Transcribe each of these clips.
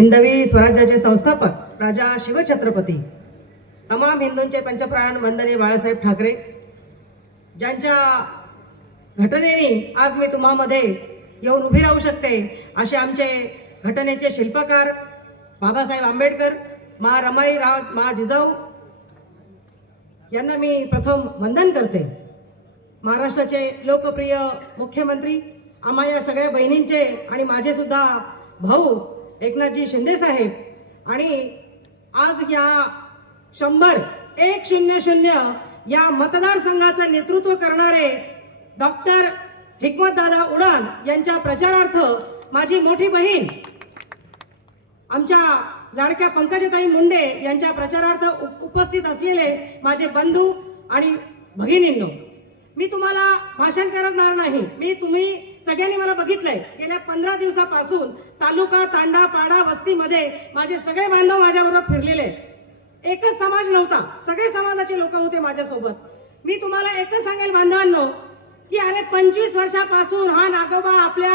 हिंदवी स्वराज्याचे संस्थापक राजा शिवछत्रपती. तमाम हिंदूंचे पंचप्राण वंदने बाळासाहेब ठाकरे. ज्यांच्या घटनेने आज मी तुम्हामध्ये येऊन उभी राहू शकते असे आमचे घटनेचे शिल्पकार बाबासाहेब आंबेडकर मा रमाई राव मा जिजाऊ यांना मी प्रथम वंदन करते. महाराष्ट्राचे लोकप्रिय मुख्यमंत्री आम्हा या सगळ्या बहिणींचे आणि माझे सुद्धा भाऊ एकनाथजी शिंदे साहेब. आणि आज या शंभर एक शून्य शून्य या मतदारसंघाचं नेतृत्व करणारे डॉक्टर हिकमतदादा उडान यांच्या प्रचारार्थ माझी मोठी बहीण आमच्या लाडक्या पंकजताई मुंडे यांच्या प्रचारार्थ उप- उपस्थित असलेले माझे बंधू आणि भगिनींनो मी तुम्हाला भाषण करणार नाही. मी तुम्ही सगळ्यांनी मला बघितलंय. गेल्या पंधरा दिवसापासून तालुका तांडा पाडा वस्तीमध्ये माझे सगळे बांधव माझ्याबरोबर फिरलेले आहेत. एकच समाज नव्हता. सगळे समाजाचे लोक होते माझ्यासोबत. मी तुम्हाला एकच सांगेल बांधवांनो की अरे पंचवीस वर्षापासून हा नागोबा आपल्या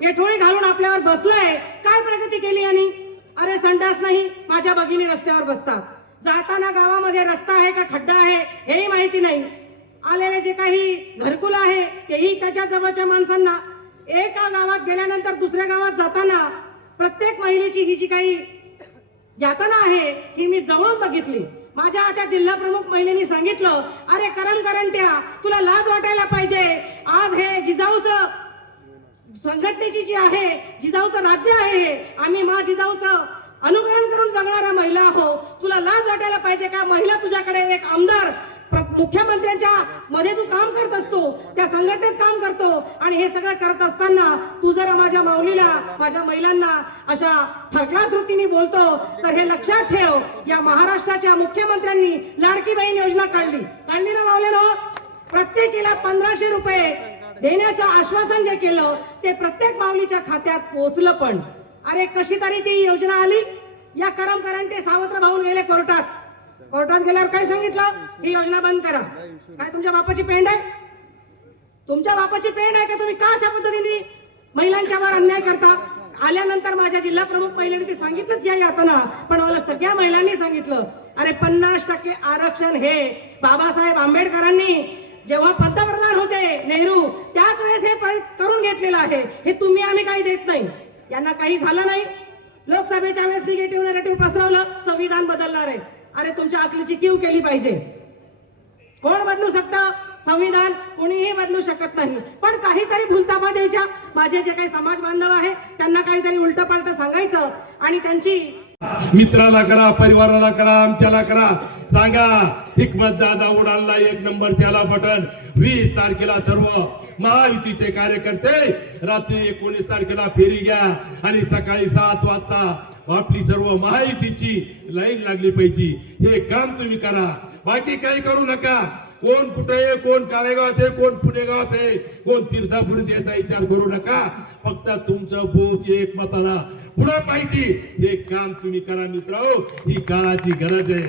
येठोळी घालून आपल्यावर बसलाय. काय प्रगती केली आणि अरे संडास नाही माझ्या भगिनी रस्त्यावर बसतात. जाताना गावामध्ये रस्ता आहे का खड्डा आहे हेही माहिती नाही. आलेले जे काही घरकुल आहे तेही त्याच्या जवळच्या माणसांना. एका गावात गेल्यानंतर दुसऱ्या गावात जाताना प्रत्येक महिलेची ही जी काही यातना आहे ही मी जवळून बघितली. माझ्या त्या जिल्हा प्रमुख महिलेनी सांगितलं अरे करम करंट्या तुला लाज वाटायला पाहिजे. आज हे जिजाऊचं संघटनेची जी आहे जिजाऊचं राज्य आहे हे. आम्ही मा जिजाऊचं अनुकरण करून जगणाऱ्या महिला आहो तुला लाज वाटायला पाहिजे का? महिला तुझ्याकडे एक आमदार मुख्यमंत्र्यांच्या मध्ये तू काम करत असतो त्या संघटनेत काम करतो आणि हे सगळं करत असताना तू जरा माझ्या माऊलीला माझ्या महिलांना अशा थकलास वृत्तीने बोलतो तर हे लक्षात ठेव या महाराष्ट्राच्या मुख्यमंत्र्यांनी लाडकी बहीण योजना काढली. काढली ना माऊलीनं प्रत्येकीला पंधराशे रुपये देण्याचं आश्वासन जे केलं ते प्रत्येक माऊलीच्या खात्यात पोहोचलं पण. अरे कशी तरी ती योजना आली? या करम करंटे सावत्र भाऊन गेले कोर्टात. कोर्टात गेल्यावर काय सांगितलं? ही योजना बंद करा. काय तुमच्या बापाची पेंड आहे? तुमच्या बापाची पेंड आहे का तुम्ही का अशा पद्धतीने महिलांच्यावर अन्याय करता? आल्यानंतर माझ्या जिल्हा प्रमुख महिलेने ते सांगितलंच या यातना पण मला सगळ्या महिलांनी सांगितलं. अरे पन्नास टक्के आरक्षण हे बाबासाहेब आंबेडकरांनी जेव्हा पंतप्रधान होते नेहरू त्याच वेळेस हे करून घेतलेलं आहे. हे तुम्ही आम्ही काही देत नाही. यांना काही झालं नाही. लोकसभेच्या वेळेस निगेटिव्ह नेगेटिव्ह पसरवलं संविधान बदलणार आहे. अरे तुमच्या अकलीची कीव केली पाहिजे. कोण बदलू शकतं? संविधान कोणीही बदलू शकत नाही. पण काहीतरी भूलतापा द्यायच्या. माझे जे काही समाज बांधव आहे त्यांना काहीतरी उलट पालट सांगायचं आणि त्यांची मित्राला करा परिवाराला करा आमच्याला करा. सांगा हिकमत दादा उडाला एक नंबर त्याला बटन. वीस तारखेला सर्व महायुतीचे कार्यकर्ते रात्री एकोणीस तारखेला फेरी घ्या आणि सकाळी सात वाजता आपली सर्व महायुतीची लाईन लागली पाहिजे. हे काम तुम्ही करा. बाकी काही करू नका. कोण कुठे आहे कोण काळेगावात आहे कोण पुणे गावात आहे कोण तीर्थापुरीत याचा विचार करू नका. फक्त तुमचं बोध एक मताला पुढे पाहिजे. हे काम तुम्ही करा मित्र ही काळाची गरज आहे.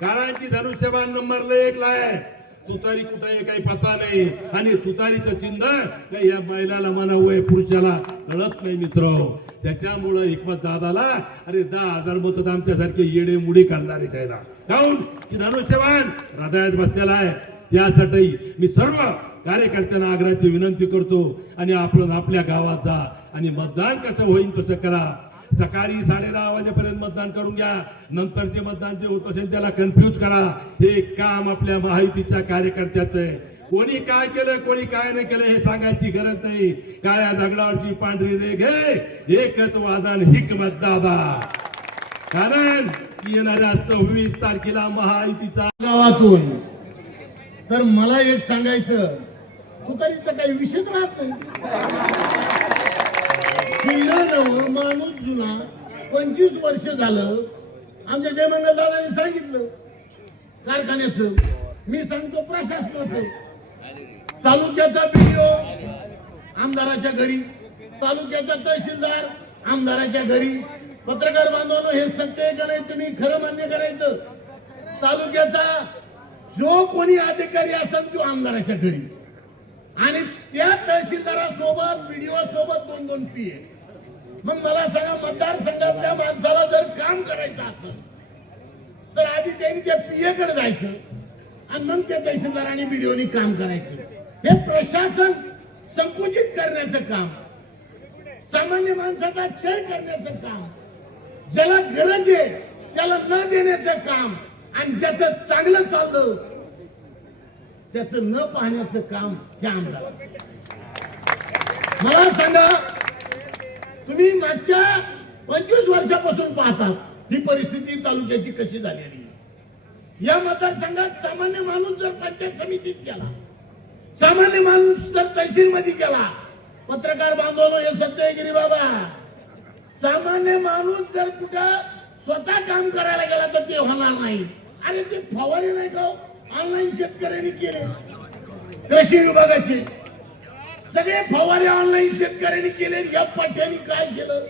काळाची धनुष्यबाण नंबरला एकला आहे. तुतारी कुठे आहे? काही पता नाही. आणि तुतारीचं चिन्ह काही या महिलाला म्हणावं पुरुषाला कळत नाही मित्र. त्याच्यामुळं एकमत दादाला अरे दहा हजार मत आमच्यासारखे येडे मुडी काढणारे त्याला. काऊन की धनुष्यवान हृदयात बसलेला आहे. त्यासाठी मी सर्व कार्यकर्त्यांना आग्रहाची विनंती करतो. आणि आपण आपल्या गावात जा. आणि मतदान कसं होईल तसं करा. सकाळी साडे दहा वाजेपर्यंत मतदान करून घ्या. नंतरचे मतदान जे होत असेल त्याला कन्फ्यूज करा. हे काम आपल्या महायुतीच्या कार्यकर्त्याचं आहे. कोणी काय केलं कोणी काय नाही केलं हे सांगायची गरज नाही. काळ्या दगडावरची पांढरी रेघ हे एकच वादन हिकमत दादा कारण येणाऱ्या सव्वीस तारखेला महायुतीचा गावातून. तर मला एक सांगायचं तुतारीचा काही विषय राहत नाही. शिल्लक माणूस जुना. पंचवीस वर्ष झालं आमच्या जयमंगल दादाने सांगितलं कारखान्याचं. मी सांगतो प्रशासनाचं. तालुक्याचा बीडीओ आमदाराच्या घरी. तालुक्याचा तहसीलदार आमदाराच्या घरी. पत्रकार बांधवांनो हे सत्य का नाही तुम्ही खरं मान्य करायचं. तालुक्याचा जो कोणी अधिकारी असेल तो आमदाराच्या घरी. आणि त्या तहसीलदारासोबत बीडीओ सोबत दोन दोन पी मग मला सांगा मतदारसंघातल्या माणसाला जर काम करायचं असेल तर आधी त्यांनी त्या पीए कडे जायचं आणि मग त्या तहसीलदार आणि बीडीओनी काम करायचं. हे प्रशासन संकुचित करण्याचं काम सामान्य माणसाचा छळ करण्याचं काम ज्याला गरज आहे त्याला न देण्याचं काम आणि ज्याचं चांगलं चाललं त्याचं न पाहण्याचं काम ह्या आमदाराचं. मला सांगा तुम्ही मागच्या पंचवीस वर्षापासून पाहतात ही परिस्थिती तालुक्याची कशी झालेली. या मतदारसंघात सामान्य माणूस जर पंचायत समितीत गेला सामान्य माणूस जर तहसील मध्ये गेला पत्रकार बांधवलो हे सत्यगिरी बाबा सामान्य माणूस जर कुठं स्वतः काम करायला गेला तर ते होणार नाही. अरे ते फवारी नाही का हो? ऑनलाईन शेतकऱ्यांनी केले. कृषी विभागाचे. सगळे फवारे ऑनलाईन शेतकऱ्यांनी केले या पठ्याने काय केलं?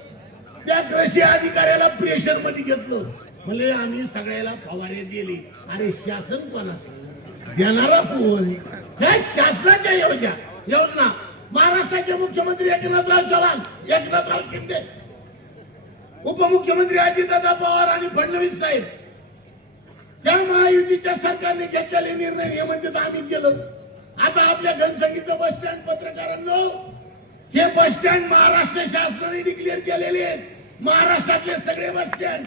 त्या कृषी अधिकाऱ्याला प्रेशरमध्ये घेतलं. म्हणजे आम्ही सगळ्याला फवारे दिले. अरे शासन कोणाचं? देणारा कोण? ह्या शासनाच्या योजना. योजना. महाराष्ट्राचे मुख्यमंत्री एकनाथराव चव्हाण एकनाथराव शिंदे. उपमुख्यमंत्री अजितदादा पवार आणि फडणवीस साहेब. या महायुतीच्या सरकारने घेतलेले निर्णय हे म्हणजे आम्ही केलं आता आपल्या घनसंगीचं बस स्टँड पत्रकारांनो हे बस स्टँड महाराष्ट्र शासनाने डिक्लेअर केलेले आहेत. महाराष्ट्रातले सगळे बस स्टँड.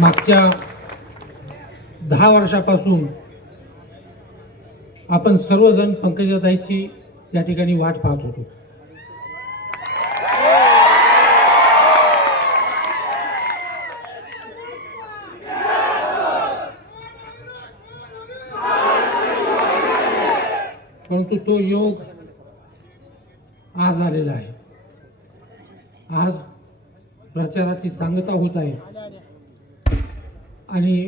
मागच्या दहा वर्षापासून आपण सर्वजण पंकजाताईची या ठिकाणी वाट पाहत होतो. परंतु तो योग आज आलेला आहे. आज प्रचाराची सांगता होत आहे. आणि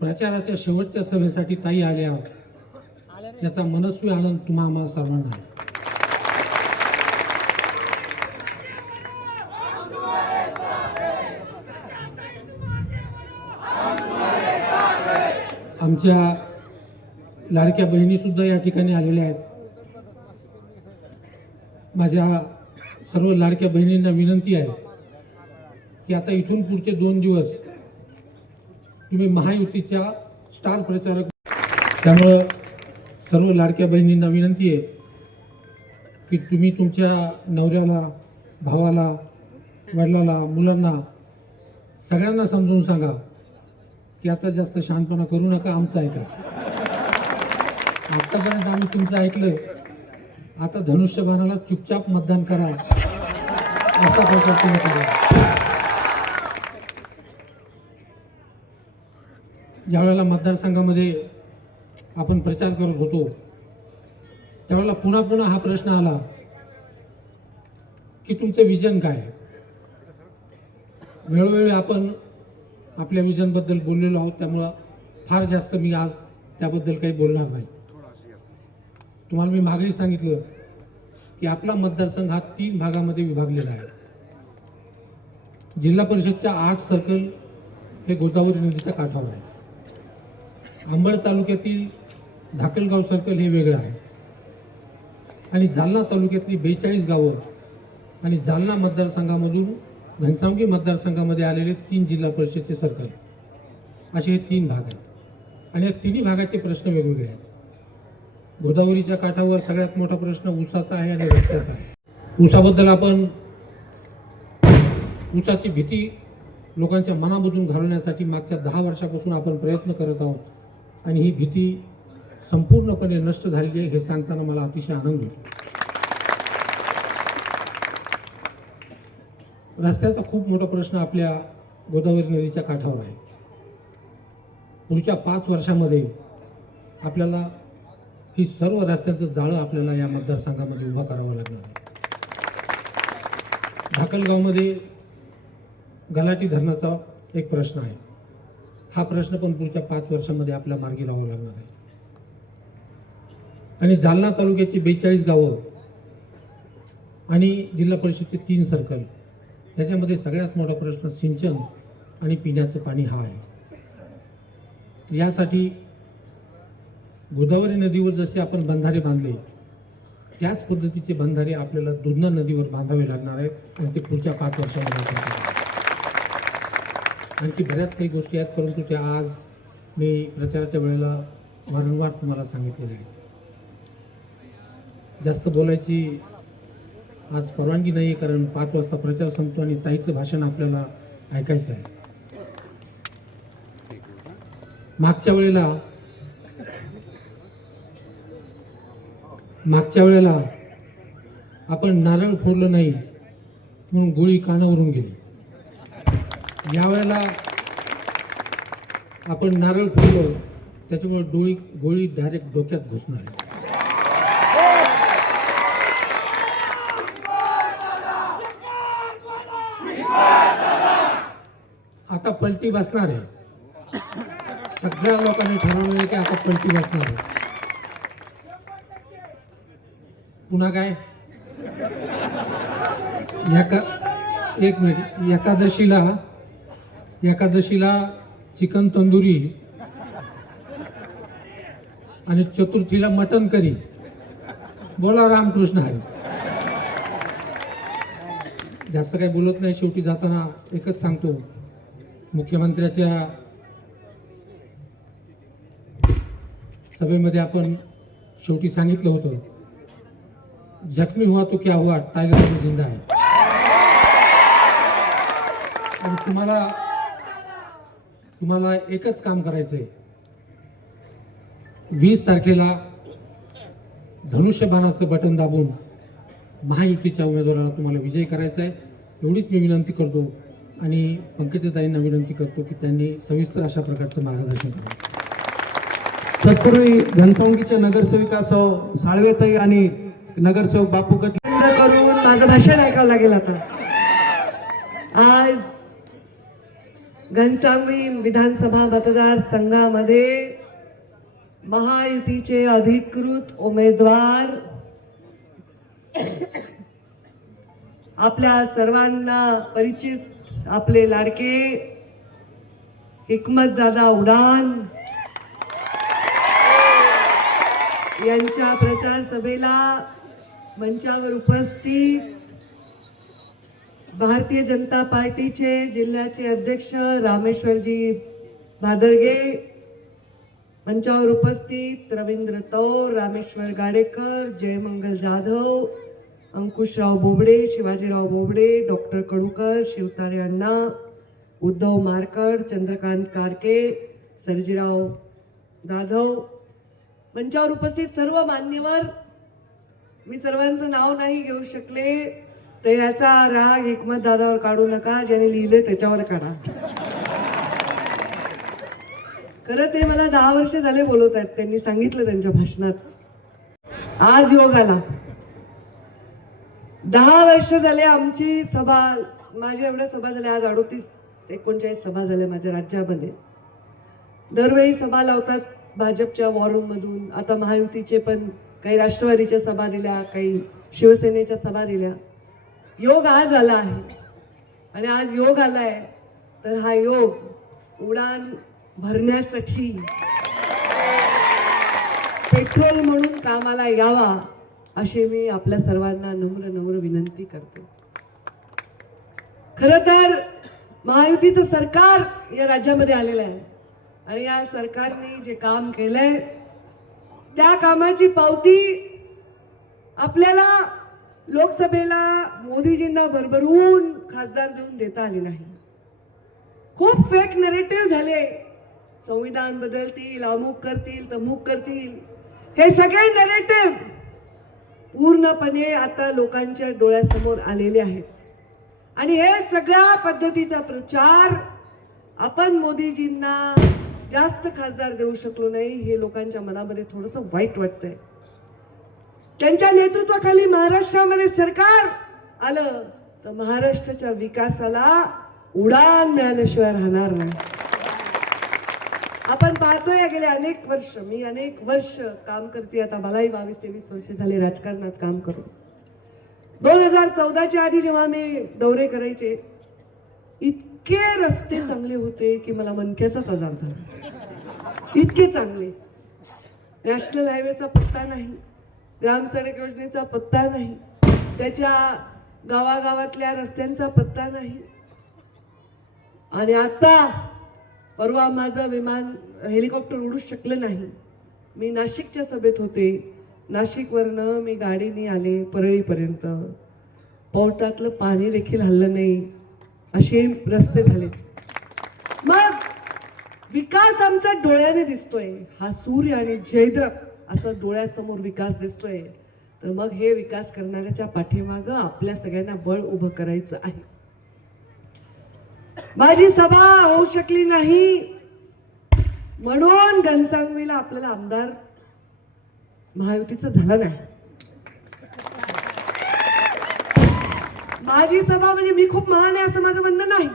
प्रचाराच्या शेवटच्या सभेसाठी ताई आल्या. याचा मनस्वी आनंद तुम्हा आम्हाला सर्वांना आहे. आमच्या लाडक्या बहिणी सुद्धा या ठिकाणी आलेल्या आहेत. माझ्या सर्व लाडक्या बहिणींना विनंती आहे की आता इथून पुढचे दोन दिवस तुम्ही महायुतीच्या स्टार प्रचारक त्यामुळं सर्व लाडक्या बहिणींना विनंती आहे की तुम्ही तुमच्या नवऱ्याला भावाला वडिलाला मुलांना सगळ्यांना समजून सांगा की आता जास्त शहाणपणा करू नका आमचं ऐका आत्तापर्यंत आम्ही तुमचं ऐकलं आता धनुष्यबाणाला चुपचाप मतदान करा. असा प्रचार तुम्ही करा ज्यावेळेला मतदारसंघामध्ये आपण प्रचार करत होतो त्यावेळेला पुन्हा पुन्हा हा प्रश्न आला की तुमचं विजन काय? वेळोवेळी आपण आपल्या विजनबद्दल बोललेलो आहोत त्यामुळं फार जास्त मी आज त्याबद्दल काही बोलणार नाही. तुम्हाला मी मागेही सांगितलं की आपला मतदारसंघ हा तीन भागामध्ये विभागलेला आहे. जिल्हा परिषदच्या आठ सर्कल हे गोदावरी नदीच्या काठावर आहे. आंबड तालुक्यातील धाकलगाव सर्कल हे वेगळं आहे. आणि जालना तालुक्यातली बेचाळीस गावं आणि जालना मतदारसंघामधून घनसावंगी मतदारसंघामध्ये आलेले तीन जिल्हा परिषदचे सर्कल असे हे तीन भाग आहेत. आणि या तिन्ही भागाचे प्रश्न वेगवेगळे आहेत. गोदावरीच्या काठावर सगळ्यात मोठा प्रश्न ऊसाचा आहे आणि रस्त्याचा आहे. ऊसाबद्दल आपण ऊसाची भीती लोकांच्या मनामधून घालवण्यासाठी मागच्या दहा वर्षापासून आपण प्रयत्न करत आहोत आणि ही भीती संपूर्णपणे नष्ट झालेली आहे हे सांगताना मला अतिशय आनंद होतो. रस्त्याचा खूप मोठा प्रश्न आपल्या गोदावरी नदीच्या काठावर आहे. पुढच्या पाच वर्षामध्ये आपल्याला ही सर्व रस्त्यांचं जाळं आपल्याला या मतदारसंघामध्ये उभा करावं लागणार. आहे धाकलगावमध्ये गलाटी धरणाचा एक प्रश्न आहे. हा प्रश्न पण पुढच्या पाच वर्षामध्ये आपल्या मार्गी लावावा लागणार आहे. आणि जालना तालुक्याची बेचाळीस गावं आणि जिल्हा परिषदचे तीन सर्कल याच्यामध्ये सगळ्यात मोठा प्रश्न सिंचन आणि पिण्याचं पाणी हा आहे. यासाठी गोदावरी नदीवर जसे आपण बंधारे बांधले त्याच पद्धतीचे बंधारे आपल्याला दुधना नदीवर बांधावे लागणार आहेत आणि ते पुढच्या पाच वर्षामध्ये आणखी बऱ्याच काही गोष्टी आहेत परंतु त्या आज मी प्रचाराच्या वेळेला वारंवार तुम्हाला सांगितलेल्या आहेत. जास्त बोलायची आज परवानगी नाही आहे कारण पाच वाजता प्रचार संपतो आणि ताईचं भाषण आपल्याला ऐकायचं आहे. मागच्या वेळेला मागच्या वेळेला आपण नारळ फोडलं नाही म्हणून गोळी कानावरून गेली. यावेळेला आपण नारळ फोडलं त्याच्यामुळे डोळी गोळी डायरेक्ट डोक्यात घुसणार आहे. आता पलटी बसणार आहे. सगळ्या लोकांनी ठरवलं आहे की आता पलटी बसणार आहे. पुन्हा काय? एका एक मिनिट. एकादशीला एकादशीला चिकन तंदुरी आणि चतुर्थीला मटन करी. बोला रामकृष्ण हरी. जास्त काही बोलत नाही शेवटी जाताना एकच सांगतो. मुख्यमंत्र्याच्या सभेमध्ये आपण शेवटी सांगितलं होतं. जखमी हुआ तो क्या हुआ? टायगर तो जिंदा आहे आणि तुम्हाला तुम्हाला एकच काम करायचंय. वीस तारखेला धनुष्यबाणाचं बटन दाबून महायुतीच्या उमेदवाराला तुम्हाला विजय करायचा आहे एवढीच मी विनंती करतो आणि पंकजताईंना विनंती करतो की त्यांनी सविस्तर अशा प्रकारचं मार्गदर्शन करावं तत्पूर्वी घनसावंगीच्या नगरसेविका सौ साळवेताई आणि नगरसेवक बापू कट करून माझं भाषण ऐकावं लागेल आता. आज घनसावंगी विधानसभा मतदारसंघामध्ये महायुतीचे अधिकृत उमेदवार आपल्या सर्वांना परिचित आपले लाडके हिकमत दादा उडान यांच्या प्रचार सभेला मंचावर उपस्थित भारतीय जनता पार्टीचे जिल्ह्याचे अध्यक्ष रामेश्वरजी भादरगे मंचावर उपस्थित रवींद्र तौर रामेश्वर गाडेकर जयमंगल जाधव अंकुशराव बोबडे शिवाजीराव बोबडे डॉक्टर कडूकर शिवतारे अण्णा उद्धव मारकड चंद्रकांत कारके सर्जीराव जाधव. मंचावर उपस्थित सर्व मान्यवर मी सर्वांचं नाव नाही घेऊ शकले तर याचा राग एकमत दादावर काढू नका ज्याने लिहिले त्याच्यावर काढा. खरं ते मला दहा वर्ष झाले बोलवत आहेत त्यांनी सांगितलं त्यांच्या भाषणात. आज योग आला. दहा वर्ष झाले आमची सभा माझ्या एवढ्या सभा झाल्या आज अडोतीस एकोणचाळीस सभा झाल्या माझ्या राज्यामध्ये. दरवेळी सभा लावतात भाजपच्या वॉरूम मधून आता महायुतीचे पण काही राष्ट्रवादीच्या सभा दिल्या काही शिवसेनेच्या सभा दिल्या. योग आज आला आहे. आणि आज योग आलाय. तर हा योग उडान भरण्यासाठी पेट्रोल म्हणून कामाला यावा अशी मी आपल्या सर्वांना नम्र नम्र विनंती करते. खर तर महायुतीचं सरकार या राज्यामध्ये आलेलं आहे. आणि या सरकारने जे काम केलंय त्या कामाची पावती आपल्याला लोकसभेला मोदीजींना भरभरून खासदार देऊन देता आले नाही. खूप फेक नरेटिव्ह झाले. संविधान बदलतील अमुक करतील तमुक करतील. हे सगळे नरेटिव्ह पूर्णपणे आता लोकांच्या डोळ्यासमोर आलेले आहेत. आणि हे सगळ्या पद्धतीचा प्रचार आपण मोदीजींना जास्त खासदार देऊ शकलो नाही हे लोकांच्या मनामध्ये थोडस वाईट वाटतंय. त्यांच्या नेतृत्वाखाली महाराष्ट्रामध्ये सरकार आलं तर महाराष्ट्राच्या विकासाला उडान मिळाल्याशिवाय राहणार नाही. आपण पाहतोय गेले अनेक वर्ष मी अनेक वर्ष काम करते आता मलाही बावीस तेवीस वर्ष झाले राजकारणात काम करून. दोन हजार चौदाच्या आधी जेव्हा मी दौरे करायचे इतके रस्ते चांगले होते की मला मनक्याचाच आजार झाला. इतके चांगले. नॅशनल हायवेचा पत्ता नाही. ग्रामसडक योजनेचा पत्ता नाही. त्याच्या गावागावातल्या रस्त्यांचा पत्ता नाही. आणि आता परवा माझं विमान हेलिकॉप्टर उडू शकलं नाही. मी नाशिकच्या सभेत होते. नाशिकवरनं मी गाडीने आले परळीपर्यंत. पोटातलं पाणी देखील हल्लं नाही. असे रस्ते झाले. मग विकास आमचा डोळ्याने दिसतोय. हा सूर्य आणि जयद्रक असा डोळ्यासमोर विकास दिसतोय. तर मग हे विकास करणाऱ्याच्या पाठीमागं आपल्या सगळ्यांना बळ उभं करायचं आहे. माझी सभा होऊ शकली नाही. म्हणून घनसांगवीला आपल्याला आमदार महायुतीचं झालं नाही. माझी सभा म्हणजे मी खूप महान आहे असं माझं म्हणणं नाही.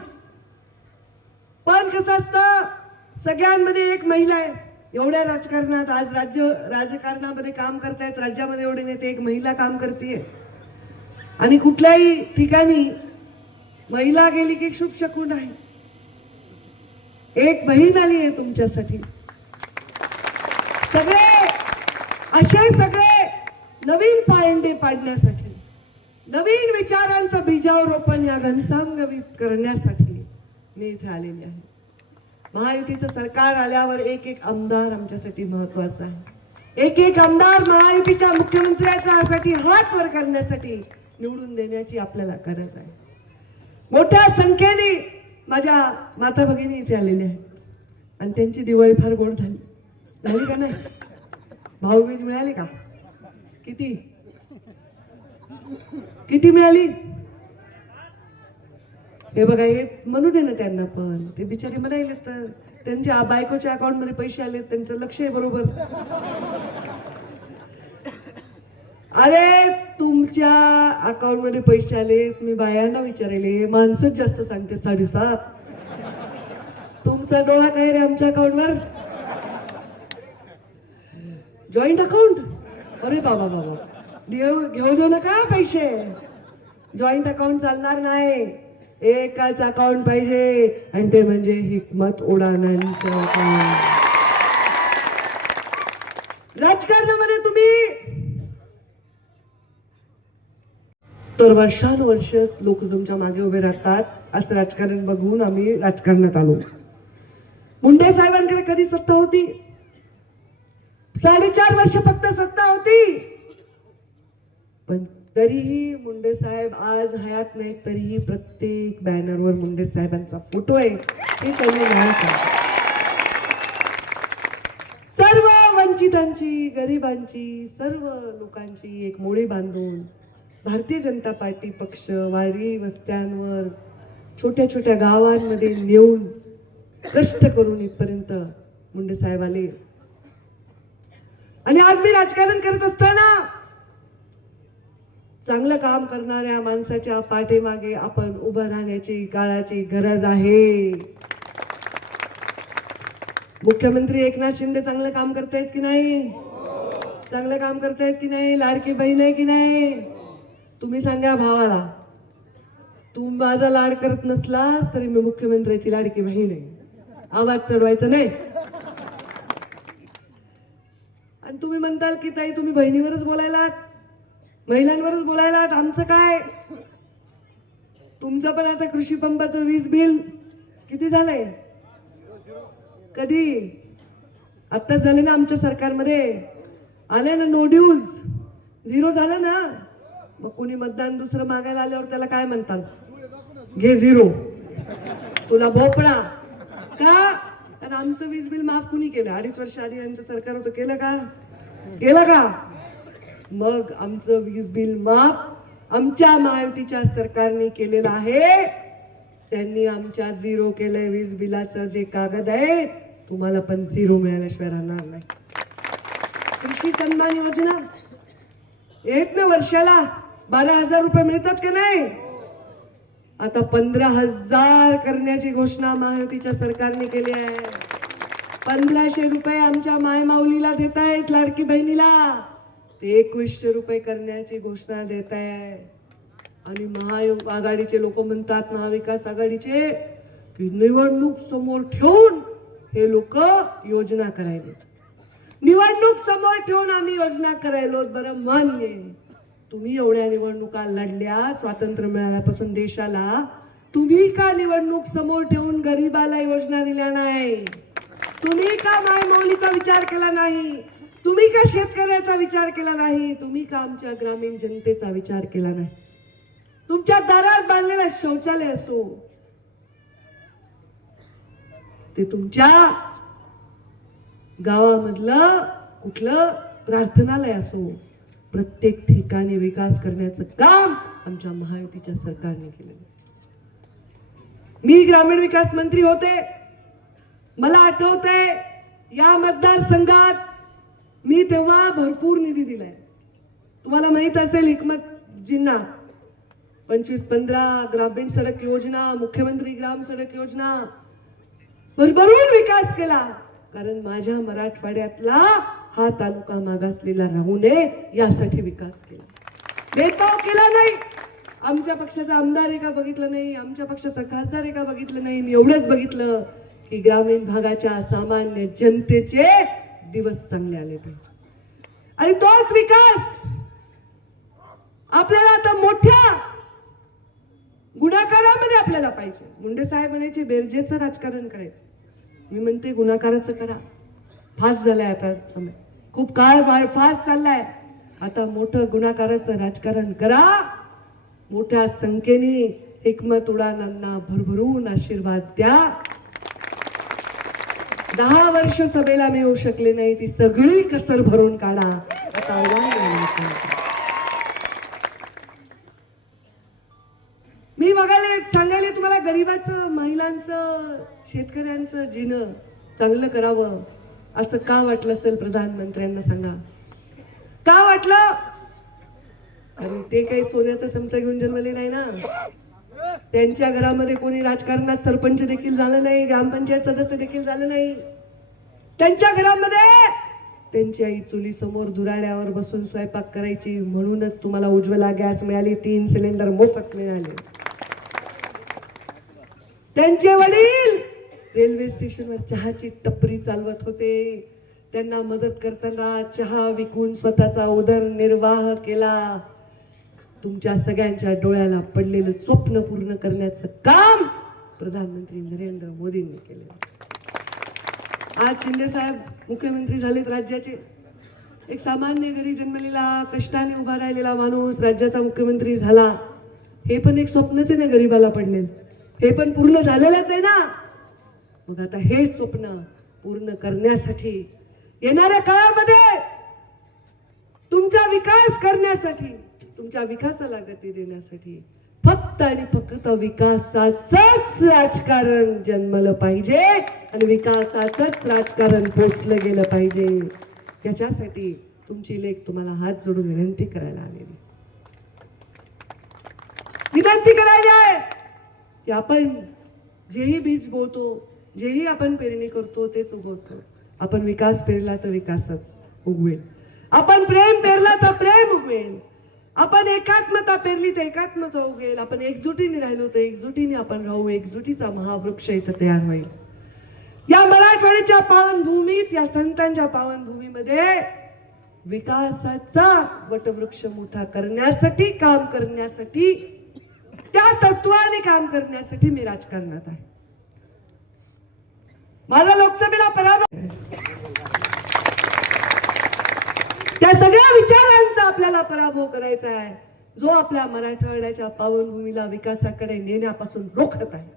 पण कसं असतं सगळ्यांमध्ये एक महिला आहे. एवढ्या राजकारणात आज राज्य राजकारणामध्ये काम करतायत राज्यामध्ये एवढे नेते एक महिला काम करते आणि कुठल्याही ठिकाणी महिला गेली की शुभ शकून आहे. एक बहीण आली आहे तुमच्यासाठी. सगळे असे सगळे नवीन पायंडे पाडण्यासाठी. नवीन विचारांचं बीजारोपण या घनसांगवीत करण्यासाठी मी इथे आलेली आहे. महायुतीचं सरकार आल्यावर एक एक आमदार आमच्यासाठी महत्त्वाचा आहे. एक एक आमदार महायुतीच्या मुख्यमंत्र्यासाठी हात वर करण्यासाठी निवडून देण्याची आपल्याला गरज आहे. मोठ्या संख्येने माझ्या माता भगिनी इथे आलेल्या आहेत. आणि त्यांची दिवाळी फार गोड झाली. झाली का नाही? भाऊबीज मिळाली का? किती? किती मिळाली? हे बघा हे म्हणू दे ना त्यांना पण. ते बिचारे म्हणाले तर त्यांच्या बायकोच्या अकाउंटमध्ये पैसे आले त्यांचं लक्ष आहे बरोबर. अरे तुमच्या अकाउंटमध्ये पैसे आले मी बायांना विचारले माणसंच जास्त सांगते साडेसात. तुमचा डोळा काय रे आमच्या अकाउंटवर जॉईंट अकाउंट अरे बाबा बाबा. देऊ घेऊ देऊ नका पैसे. जॉईंट अकाउंट चालणार नाही. एकाच अकाउंट पाहिजे. आणि ते म्हणजे हिकमत उडाणांचं राजकारणामध्ये तुम्ही? तर वर्षानुवर्ष लोक तुमच्या मागे उभे राहतात. असं राजकारण बघून आम्ही राजकारणात आलो. मुंडे साहेबांकडे कधी सत्ता होती? साडेचार वर्ष फक्त सत्ता होती. पण तरीही मुंडे साहेब आज हयात नाहीत तरीही प्रत्येक बॅनरवर मुंडे साहेबांचा फोटो आहे. हे त्यांनी नाही सर्व वंचितांची गरिबांची सर्व लोकांची एक मोळी बांधून भारतीय जनता पार्टी पक्ष वाडी वस्त्यांवर छोट्या छोट्या गावांमध्ये नेऊन कष्ट करून इथपर्यंत मुंडे साहेब आले. आणि आज मी राजकारण करत असताना चांगलं काम करणाऱ्या माणसाच्या पाठीमागे आपण उभं राहण्याची काळाची गरज आहे. मुख्यमंत्री एकनाथ शिंदे चांगलं काम करतायत की नाही? चांगलं काम करतायत की नाही? लाडकी बहीण आहे की नाही? तुम्ही सांगा भावाला. तू माझा लाड करत नसलास तरी मी मुख्यमंत्र्याची लाडकी बहीण आहे. आवाज चढवायचा नाही. आणि तुम्ही म्हणताल की ताई तुम्ही बहिणीवरच बोलायलात. महिलांवरच बोलायला आमचं काय? तुमचं पण आता कृषी पंपाचं वीज बिल किती झालंय? कधी? आत्ताच झाले ना आमच्या सरकारमध्ये. आले ना नो ड्यूज झिरो झालं ना? मग कोणी मतदान दुसरं मागायला आल्यावर त्याला काय म्हणतात? घे झिरो तुला भोपळा. का? कारण आमचं वीज बिल माफ कुणी केलं? अडीच वर्ष आधी यांचं सरकार होतं. केलं का? केलं का? मग आमचं वीज बिल माफ आमच्या महायुतीच्या सरकारने केलेलं आहे. त्यांनी आमच्या झिरो केलंय वीज बिलाचं जे कागद आहे तुम्हाला पण झिरो मिळाल्याशिवाय राहणार नाही. कृषी सन्मान योजना. एक ना वर्षाला बारा हजार रुपये मिळतात का नाही? आता पंधरा हजार करण्याची घोषणा महायुतीच्या सरकारने केली आहे. पंधराशे रुपये आमच्या मायमाऊलीला देत आहेत लाडकी बहिणीला. एकवीसशे रुपये करण्याची घोषणा देत आहे. आणि महायोग आघाडीचे लोक म्हणतात महाविकास आघाडीचे की निवडणूक समोर ठेवून हे लोक योजना करायले. निवडणूक समोर ठेवून आम्ही योजना करायलो बरं मान्य तुम्ही एवढ्या निवडणुका लढल्या स्वातंत्र्य मिळाल्यापासून देशाला तुम्ही का निवडणूक समोर ठेवून गरीबाला योजना दिल्या नाही? तुम्ही का मायमौलीचा विचार केला नाही? तुम्ही का शेतकऱ्याचा विचार केला नाही? तुम्ही का आमच्या ग्रामीण जनतेचा विचार केला नाही? तुमच्या दारात बांधलेलं शौचालय असो ते तुमच्या गावामधलं कुठलं प्रार्थनालय असो प्रत्येक ठिकाणी विकास करण्याचं काम आमच्या महायुतीच्या सरकारने केलं मी ग्रामीण विकास मंत्री होते. मला आठवते या मतदारसंघात मी तेव्हा भरपूर निधी दिलाय. तुम्हाला माहीत असेल हिकमतजींना पंचवीस पंधरा ग्रामीण सडक योजना मुख्यमंत्री ग्राम सडक योजना. भरभरून विकास केला. कारण माझ्या मराठवाड्यातला हा तालुका मागासलेला राहू नये यासाठी विकास केला. भेदभाव केला नाही. आमच्या पक्षाचा आमदार एका बघितलं नाही आमच्या पक्षाचा खासदार एका बघितलं नाही. मी एवढंच बघितलं की ग्रामीण भागाच्या सामान्य जनतेचे दिवस चांगले आले पाहिजे. आणि तोच विकास आपल्याला आता मोठ्या गुणाकारामध्ये आपल्याला पाहिजे. मुंडे साहेब म्हणायचे बेरजेचं राजकारण करायचं. मी म्हणते गुणाकाराचं करा. फास्ट झालाय आता समय. खूप काळ वाळ फास्ट चाललाय. आता मोठं गुणाकाराचं राजकारण करा. मोठ्या संख्येने हिकमत उडानांना भरभरून आशीर्वाद द्या. दहा वर्ष सभेला मी येऊ शकले नाही ती सगळी कसर भरून काढा. आव्हान मी बघायला सांगायला तुम्हाला गरिबाचं महिलांचं शेतकऱ्यांचं जिणं चांगलं करावं. असं का वाटलं असेल प्रधानमंत्र्यांना सांगा. का वाटलं? अरे ते काही सोन्याचा चमचा घेऊन जन्मले नाही ना. त्यांच्या घरामध्ये कोणी राजकारणात सरपंच देखील झालं नाही ग्रामपंचायत सदस्य देखील झालं नाही. त्यांच्या घरामध्ये त्यांची आई चुली समोर दुराड्यावर बसून स्वयंपाक करायची. म्हणूनच तुम्हाला उज्ज्वला गॅस मिळाली तीन सिलेंडर मोफत मिळाले. त्यांचे वडील रेल्वे स्टेशनवर चहाची टपरी चालवत होते. त्यांना मदत करताना चहा विकून स्वतःचा उदरनिर्वाह केला. तुमच्या सगळ्यांच्या डोळ्याला पडलेलं स्वप्न पूर्ण करण्याचं काम प्रधानमंत्री नरेंद्र मोदींनी केलं आज शिंदे साहेब मुख्यमंत्री झालेत राज्याचे. एक सामान्य घरी जन्मलेला कष्टाने उभा राहिलेला माणूस राज्याचा मुख्यमंत्री झाला. हे पण एक स्वप्नच आहे ना गरीबाला पडलेलं. हे पण पूर्ण झालेलंच आहे ना. मग आता हे स्वप्न पूर्ण करण्यासाठी येणाऱ्या काळामध्ये तुमचा विकास करण्यासाठी तुमच्या विकासाला गती देण्यासाठी. फक्त आणि फक्त विकासाचंच राजकारण जन्मलं पाहिजे आणि विकासाचंच राजकारण पोचलं गेलं पाहिजे. याच्यासाठी तुमची लेख तुम्हाला हात जोडून विनंती करायला आलेली. विनंती करायची आहे की आपण जेही बीज बोलतो जेही आपण पेरणी करतो तेच उगवतो. आपण विकास पेरला तर विकासच उगवेल. आपण प्रेम पेरला तर प्रेम उगवेल. आपण एकात्मता पेरली तर एकात्मता उगेल आपण एकजुटीने राहिलो तर एकजुटीने आपण राहू. एकजुटीचा महावृक्ष इथं तयार होईल. या मराठवाड्याच्या पावनभूमीत या संतांच्या पावनभूमीमध्ये विकासाचा वटवृक्ष मोठा करण्यासाठी काम करण्यासाठी त्या तत्वाने काम करण्यासाठी मी राजकारणात आहे. माझा लोकसभेला पराभव त्या सगळ्या विचारांचा आपल्याला पराभव करायचा आहे. जो आपल्या मराठवाड्याच्या पावनभूमीला विकासाकडे नेण्यापासून रोखत आहे.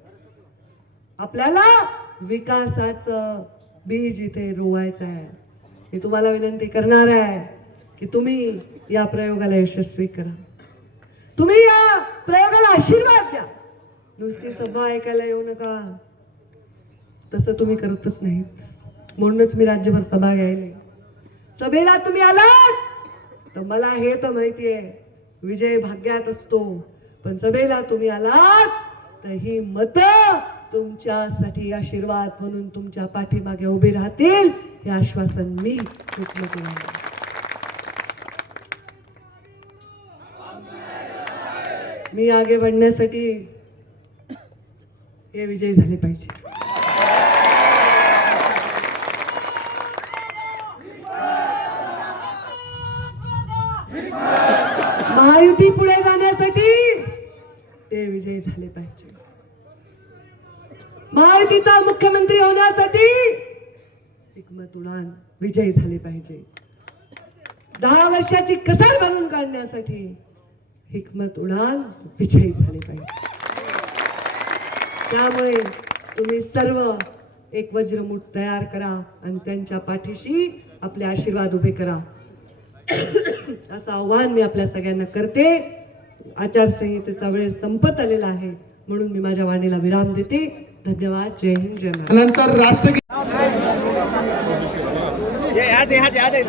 आपल्याला विकासाचं बीज इथे रोवायचं आहे. मी तुम्हाला विनंती करणार आहे की तुम्ही या प्रयोगाला यशस्वी करा. तुम्ही या प्रयोगाला आशीर्वाद द्या. नुसती सभा ऐकायला येऊ नका. तसं तुम्ही करतच नाहीत. म्हणूनच मी राज्यभर सभा घ्यायला. सभेला तुम्ही आलात? तर मला हे तर माहितीये विजय भाग्यात असतो. पण सभेला तुम्ही आलात तर ही मत तुमच्यासाठी आशीर्वाद म्हणून तुमच्या पाठीमागे उभे राहतील. हे आश्वासन मी घेतलं तुम्हाला मी आगे बढ़ण्यासाठी हे विजय झाले पाहिजे हिकमत उडान विजयी झाले पाहिजे. दहा वर्षाची कसार भरून काढण्यासाठी हिकमत उडान विजयी झाले पाहिजे. त्यामुळे तुम्ही सर्व एक वज्रमूठ तयार करा आणि त्यांच्या पाठीशी आपले आशीर्वाद उभे करा. असं आव्हान मी आपल्या सगळ्यांना करते. आचारसंहितेचा वेळ संपत आलेला आहे. म्हणून मी माझ्या वाणीला विराम देते. धन्यवाद. जय हिंद जय महाराष्ट्र. આજે આજે આજે